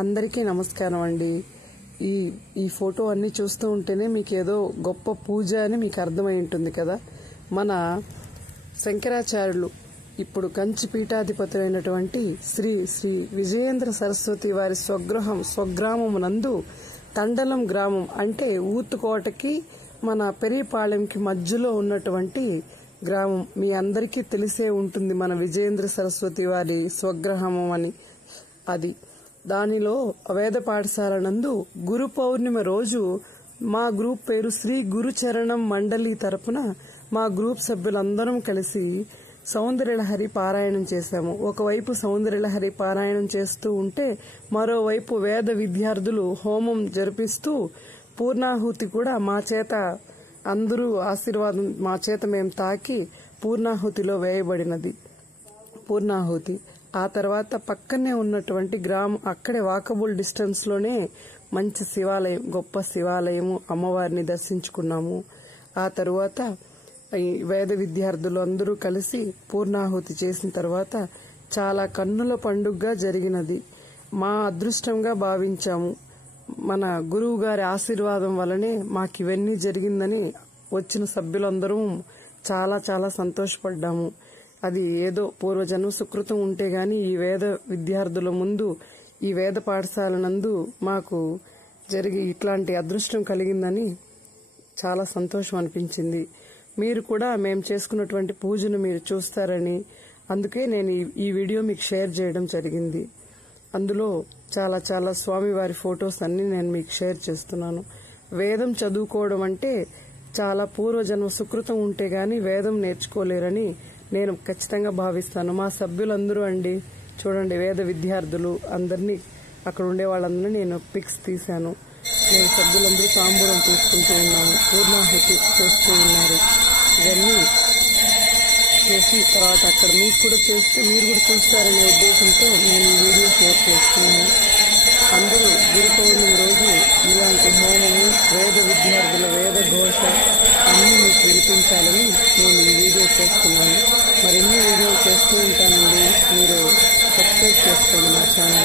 అందరికీ నమస్కారం అండి. ఈ ఫోటో అన్ని చూస్తూ ఉంటేనే మీకు ఏదో గొప్ప పూజ అని మీకు అర్థమై ఉంటుంది కదా. మన శంకరాచార్యులు ఇప్పుడు కంచి పీఠాధిపతులైనటువంటి శ్రీ శ్రీ విజయేంద్ర సరస్వతి వారి స్వగ్రామం నందు తండలం గ్రామం అంటే ఊతుకోటకి మన పెరిపాళెంకి మధ్యలో ఉన్నటువంటి గ్రామం. మీ అందరికీ తెలిసే ఉంటుంది మన విజయేంద్ర సరస్వతి వారి స్వగ్రామం అని. అది దానిలో వేద పాఠశాల నందు గురు పౌర్ణిమ రోజు మా గ్రూప్ పేరు శ్రీ గురుచరణం మండలి తరపున మా గ్రూప్ సభ్యులందరం కలిసి సౌందర్యలహరి పారాయణం చేశాము. ఒకవైపు సౌందర్యలహరి పారాయణం చేస్తూ ఉంటే మరోవైపు వేద విద్యార్థులు హోమం జరిపిస్తూ పూర్ణాహుతి కూడా మా చేత అందరూ ఆశీర్వాదం మా చేత మేము తాకి పూర్ణాహుతిలో వేయబడినది పూర్ణాహుతి. ఆ తర్వాత పక్కనే ఉన్నటువంటి గ్రామం అక్కడే వాకబుల్ డిస్టెన్స్ లోనే మంచి శివాలయం, గొప్ప శివాలయము, అమ్మవారిని దర్శించుకున్నాము. ఆ తరువాత వేద విద్యార్థులు అందరూ కలిసి పూర్ణాహుతి చేసిన తర్వాత చాలా కన్నుల పండుగగా జరిగినది. మా అదృష్టంగా భావించాము. మన గురువు గారి ఆశీర్వాదం వల్లనే మాకు ఇవన్నీ జరిగిందని వచ్చిన సభ్యులందరూ చాలా చాలా సంతోషపడ్డాము. అది ఏదో పూర్వజన్మ సుకృతం ఉంటే గాని ఈ వేద విద్యార్థుల ముందు ఈ వేద పాఠశాల నందు మాకు జరిగి ఇట్లాంటి అదృష్టం కలిగిందని చాలా సంతోషం అనిపించింది. మీరు కూడా మేము చేసుకున్నటువంటి పూజను మీరు చూస్తారని అందుకే నేను ఈ వీడియో మీకు షేర్ చేయడం జరిగింది. అందులో చాలా చాలా స్వామివారి ఫొటోస్ అన్ని నేను మీకు షేర్ చేస్తున్నాను. వేదం చదువుకోవడం అంటే చాలా పూర్వజన్మ సుకృతం ఉంటే గాని వేదం నేర్చుకోలేరని నేను ఖచ్చితంగా భావిస్తాను. మా సభ్యులందరూ అండి చూడండి, వేద విద్యార్థులు అందరినీ అక్కడ ఉండే వాళ్ళందరినీ నేను పిక్స్ తీశాను. నేను సభ్యులందరూ తాంబూలం తీసుకుంటూ ఉన్నాము, పూర్ణాహుతి చేస్తూ ఉన్నారు. ఇవన్నీ చేసి తర్వాత అక్కడ మీకు కూడా చేస్తే మీరు కూడా చూస్తారనే ఉద్దేశంతో నేను ఈ వీడియో షేర్ చేస్తున్నాను. అందరూ గురు పౌర్ణమి రోజు ఇలాంటి హోమము, వేద విద్యార్థుల వేద ఘోష అన్ని మీకు వినిపించాలని నేను ఈ వీడియో చేస్తున్నాను. మరిన్ని వీడియోలు చేస్తూ ఉంటానండి. మీరు సబ్స్క్రైబ్ చేసుకోండి మా ఛానల్.